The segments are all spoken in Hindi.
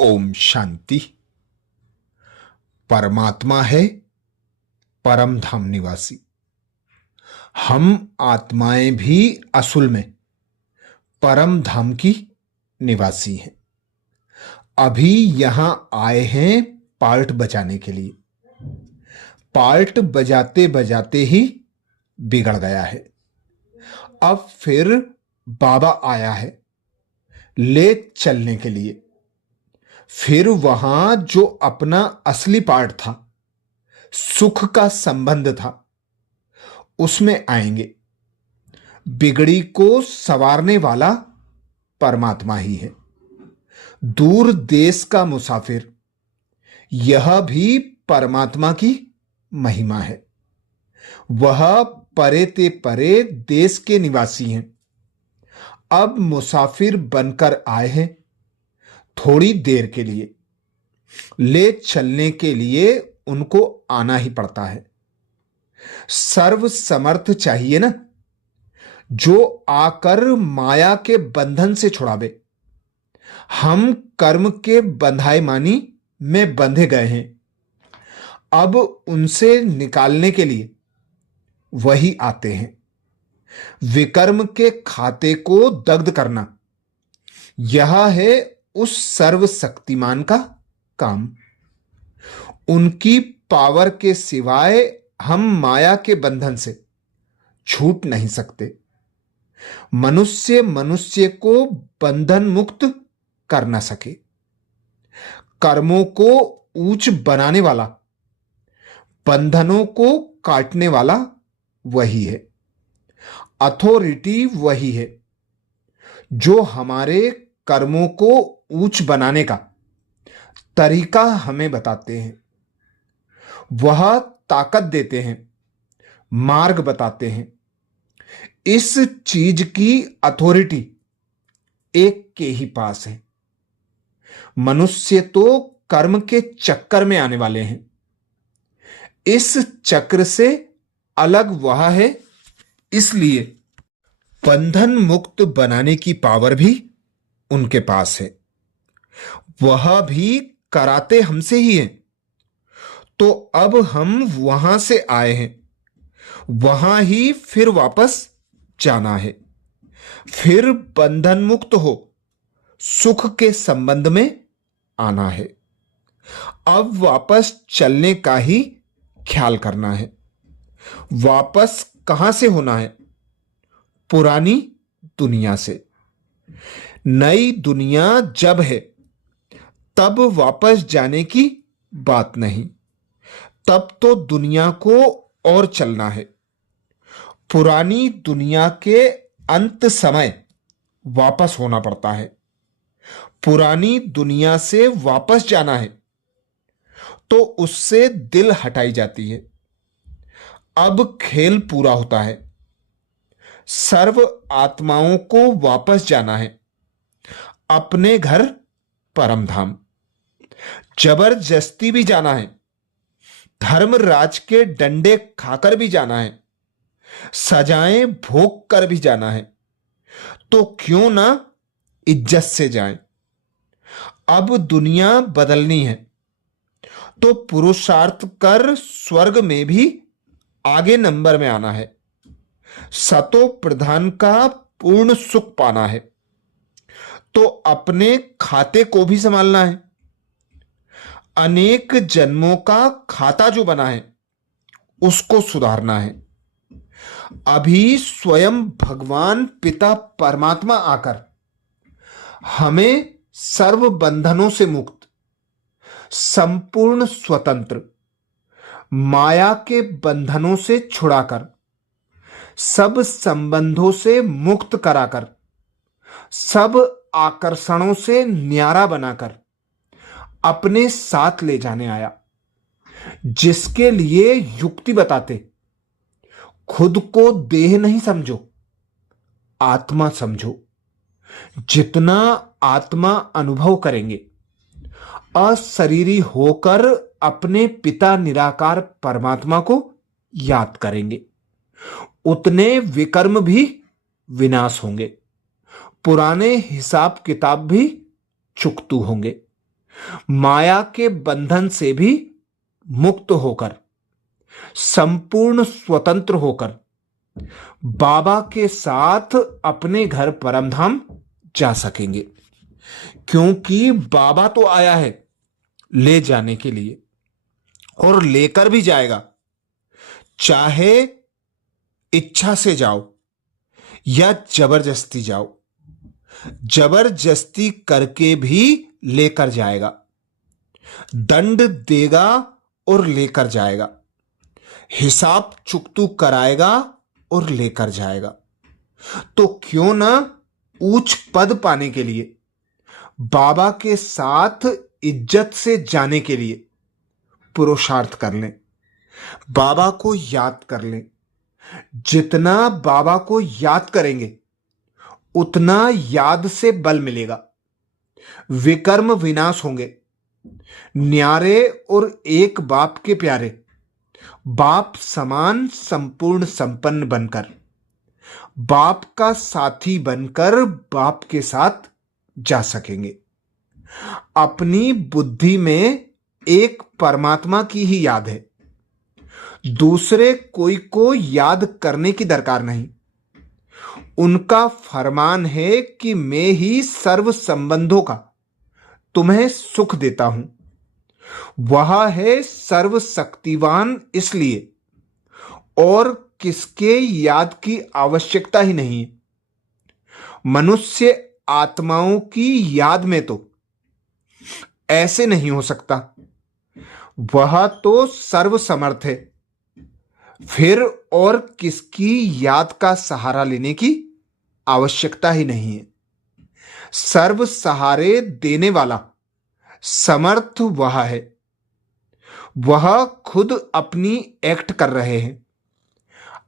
ओम शांति। परमात्मा है परम धाम निवासी। हम आत्माएं भी असल में परम धाम की निवासी हैं। अभी यहां आए हैं पार्ट बजाने के लिए। पार्ट बजाते बजाते ही बिगड़ गया है। अब फिर बाबा आया है ले चलने के लिए। फिर वहां जो अपना असली पार्ट था, सुख का संबंध था, उसमें आएंगे। बिगड़ी को संवारने वाला परमात्मा ही है। दूर देश का मुसाफिर, यह भी परमात्मा की महिमा है। वह परे ते परे देश के निवासी हैं। अब मुसाफिर बनकर आए हैं थोड़ी देर के लिए। ले चलने के लिए उनको आना ही पड़ता है। सर्व समर्थ चाहिए ना, जो आकर माया के बंधन से छुड़ावे। हम कर्म के बंधाईमानी में बंधे गए हैं। अब उनसे निकालने के लिए वही आते हैं। विकर्म के खाते को दग्ध करना, यह है उस सर्वशक्तिमान का काम। उनकी पावर के सिवाय हम माया के बंधन से छूट नहीं सकते। मनुष्य मनुष्य को बंधन मुक्त कर न सके। कर्मों को ऊंच बनाने वाला, बंधनों को काटने वाला वही है। अथॉरिटी वही है जो हमारे कर्मों को ऊंच बनाने का तरीका हमें बताते हैं। वह ताकत देते हैं, मार्ग बताते हैं। इस चीज की अथॉरिटी एक के ही पास है। मनुष्य तो कर्म के चक्कर में आने वाले हैं। इस चक्र से अलग वह है, इसलिए बंधन मुक्त बनाने की पावर भी उनके पास है। वह भी कराते हमसे ही हैं। तो अब हम वहां से आए हैं, वहां ही फिर वापस जाना है। फिर बंधन मुक्त हो सुख के संबंध में आना है। अब वापस चलने का ही ख्याल करना है। वापस कहां से होना है? पुरानी दुनिया से। नई दुनिया जब है तब वापस जाने की बात नहीं। तब तो दुनिया को और चलना है। पुरानी दुनिया के अंत समय वापस होना पड़ता है। पुरानी दुनिया से वापस जाना है तो उससे दिल हटाई जाती है। अब खेल पूरा होता है। सर्व आत्माओं को वापस जाना है अपने घर परम धाम। जबरदस्ती भी जाना है। धर्मराज के डंडे खाकर भी जाना है। सजाएं भोग कर भी जाना है। तो क्यों ना इज्जत से जाएं। अब दुनिया बदलनी है तो पुरुषार्थ कर स्वर्ग में भी आगे नंबर में आना है। सतो प्रधान का पूर्ण सुख पाना है तो अपने खाते को भी संभालना है। अनेक जन्मों का खाता जो बना है उसको सुधारना है। अभी स्वयं भगवान पिता परमात्मा आकर हमें सर्व बंधनों से मुक्त, संपूर्ण स्वतंत्र, माया के बंधनों से छुड़ाकर, सब संबंधों से मुक्त कराकर, सब आकर्षणों से न्यारा बनाकर अपने साथ ले जाने आया। जिसके लिए युक्ति बताते, खुद को देह नहीं समझो, आत्मा समझो। जितना आत्मा अनुभव करेंगे, अशरीरी होकर अपने पिता निराकार परमात्मा को याद करेंगे, उतने विकर्म भी विनाश होंगे। पुराने हिसाब किताब भी चुकतू होंगे। माया के बंधन से भी मुक्त होकर, संपूर्ण स्वतंत्र होकर बाबा के साथ अपने घर परमधाम जा सकेंगे। क्योंकि बाबा तो आया है ले जाने के लिए और लेकर भी जाएगा, चाहे इच्छा से जाओ या जबरदस्ती जाओ। जबरदस्ती करके भी लेकर जाएगा, दंड देगा और लेकर जाएगा, हिसाब चुकतू कराएगा और लेकर जाएगा। तो क्यों ना उच्च पद पाने के लिए, बाबा के साथ इज्जत से जाने के लिए पुरुषार्थ कर लें, बाबा को याद कर लें। जितना बाबा को याद करेंगे उतना याद से बल मिलेगा, विकर्म विनाश होंगे। न्यारे और एक बाप के प्यारे, बाप समान संपूर्ण संपन्न बनकर, बाप का साथी बनकर बाप के साथ जा सकेंगे। अपनी बुद्धि में एक परमात्मा की ही याद है, दूसरे कोई को याद करने की दरकार नहीं। उनका फरमान है कि मैं ही सर्व संबंधों का तुम्हें सुख देता हूं। वह है सर्वशक्तिवान, इसलिए और किसके याद की आवश्यकता ही नहीं है। मनुष्य आत्माओं की याद में तो ऐसे नहीं हो सकता, वह तो सर्वसमर्थ है। फिर और किसकी याद का सहारा लेने की आवश्यकता ही नहीं है। सर्व सहारे देने वाला समर्थ वह है। वह खुद अपनी एक्ट कर रहे हैं,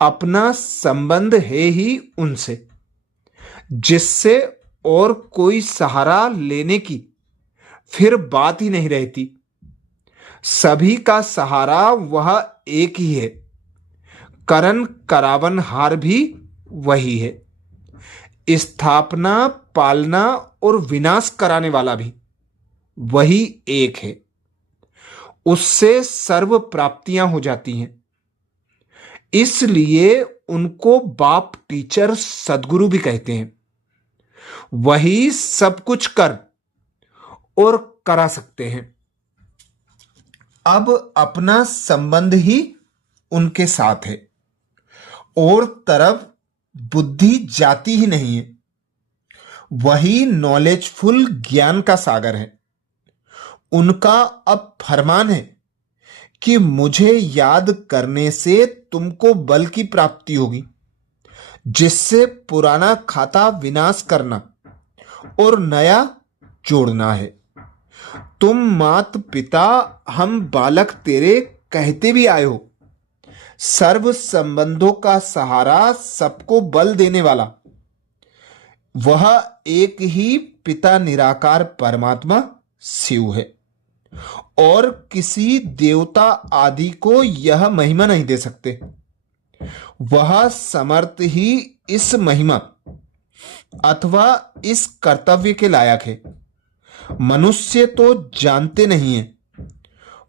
अपना संबंध है ही उनसे, जिससे और कोई सहारा लेने की फिर बात ही नहीं रहती। सभी का सहारा वह एक ही है, करण करावनहार भी वही है, स्थापना पालना और विनाश कराने वाला भी वही एक है। उससे सर्व प्राप्तियां हो जाती हैं। इसलिए उनको बाप, टीचर, सदगुरु भी कहते हैं। वही सब कुछ कर और करा सकते हैं। अब अपना संबंध ही उनके साथ है और तरफ बुद्धि जाती ही नहीं है। वही नॉलेजफुल ज्ञान का सागर है। उनका अब फरमान है कि मुझे याद करने से तुमको बल की प्राप्ति होगी, जिससे पुराना खाता विनाश करना और नया जोड़ना है। तुम मात पिता हम बालक तेरे कहते भी आए हो। सर्व संबंधों का सहारा, सबको बल देने वाला वह एक ही पिता निराकार परमात्मा शिव है और किसी देवता आदि को यह महिमा नहीं दे सकते। वह समर्थ ही इस महिमा अथवा इस कर्तव्य के लायक है। मनुष्य तो जानते नहीं है,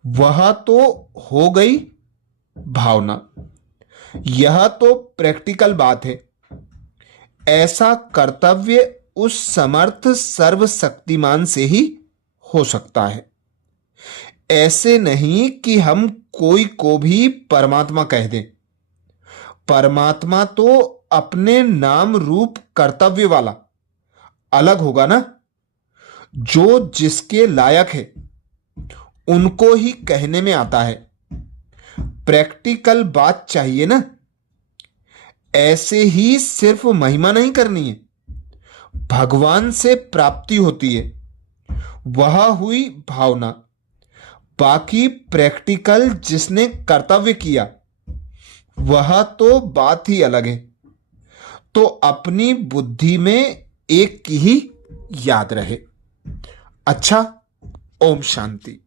वह तो हो गई भावना। यह तो प्रैक्टिकल बात है। ऐसा कर्तव्य उस समर्थ सर्वशक्तिमान से ही हो सकता है। ऐसे नहीं कि हम कोई को भी परमात्मा कह दें। परमात्मा तो अपने नाम रूप कर्तव्य वाला अलग होगा ना। जो जिसके लायक है उनको ही कहने में आता है। प्रैक्टिकल बात चाहिए ना। ऐसे ही सिर्फ महिमा नहीं करनी है, भगवान से प्राप्ति होती है, वह हुई भावना। बाकी प्रैक्टिकल जिसने कर्तव्य किया वह तो बात ही अलग है। तो अपनी बुद्धि में एक की ही याद रहे। अच्छा, ओम शांति।